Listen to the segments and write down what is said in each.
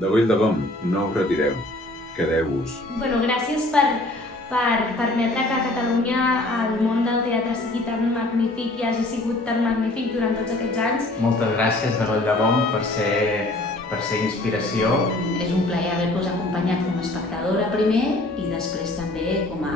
De bon, no us retireu. Quedeu-vos. Gràcies per permetre que a Catalunya el món del teatre sigui tan magnífic i hagi sigut tan magnífic durant tots aquests anys. Moltes gràcies de bon per ser inspiració. És un plaer haver-vos acompanyat com a espectadora primer i després també com a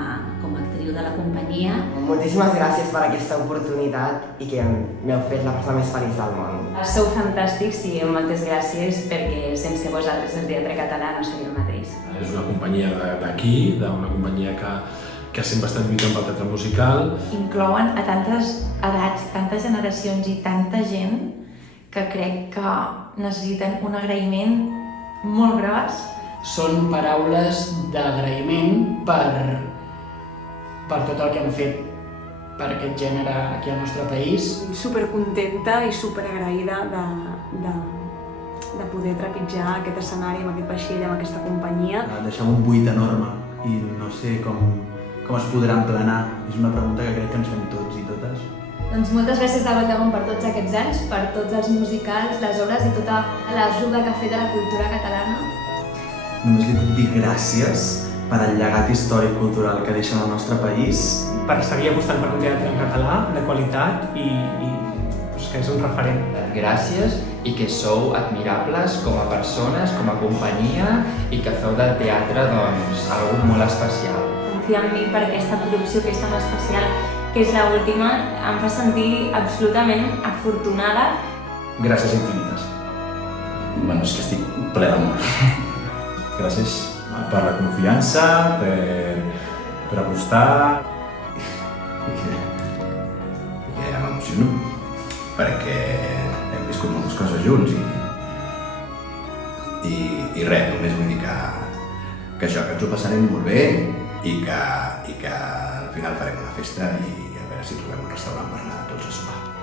actriu de la companyia. Moltíssimes gràcies per aquesta oportunitat i que m'heu fet la persona més feliç del món. Sou fantàstics i moltes gràcies perquè sense vosaltres el teatre català no seria el mateix. És una companyia d'aquí, d'una companyia que sempre ha estat lluitant pel teatre musical. Inclouen a tantes edats, tantes generacions i tanta gent que crec que necessiten un agraïment molt gros. Són paraules d'agraïment per tot el que han fet per aquest gènere aquí al nostre país. Supercontenta i superagraïda de poder trepitjar aquest escenari amb aquest vaixell, amb aquesta companyia. Deixem un buit enorme i no sé com es podrà emplenar. És una pregunta que crec que ens fem tots i totes. Doncs moltes gràcies de bon per tots aquests anys, per tots els musicals, les obres i tota l'ajuda que ha fet a la cultura catalana. Només li puc dir gràcies per al llegat històric cultural que deixen al nostre país. Per seguir apostant per un teatre en català, de qualitat i que és un referent. Gràcies i que sou admirables com a persones, com a companyia i que feu del teatre algo molt especial. Confia en mi per aquesta producció que és tan especial, que és l'última, em fa sentir absolutament afortunada. Gràcies infinites. És que estic ple d'amor. Gràcies per la confiança, per apostar. Ja m'emociono, perquè hem viscut moltes coses junts i res, només vull dir que això, que ens ho passarem molt bé i que al final farem una festa i a veure si trobem un restaurant per anar tots a sopar.